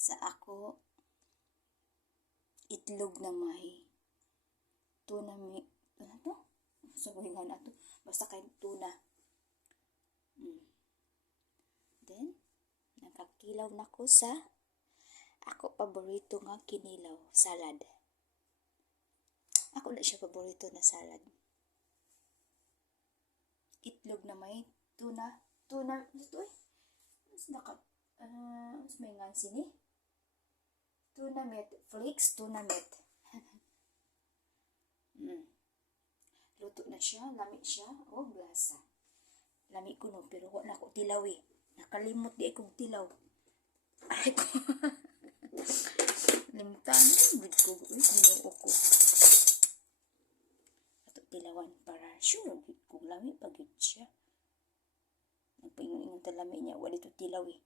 Sa ako, itlog na may tuna may, ano to? Sa buhingan na to. Basta kay tuna. Then, nakakilaw na ko sa ako paborito nga kinilaw, salad. Ako na siya paborito na salad. Itlog na may tuna, ito eh. Mas may ngansi ni? Tuna met, flakes, tuna met. Luto na siya, lami siya, lasa. Lami ko no, pero wala ko tilaw eh. Nakalimot di akong tilaw. Ay ko. Limtan, good ko, hinuo ko. Ato tilawan para sure, kung lami pagod siya. Nagpaingon-ingon talami niya, wala ito tilaw eh.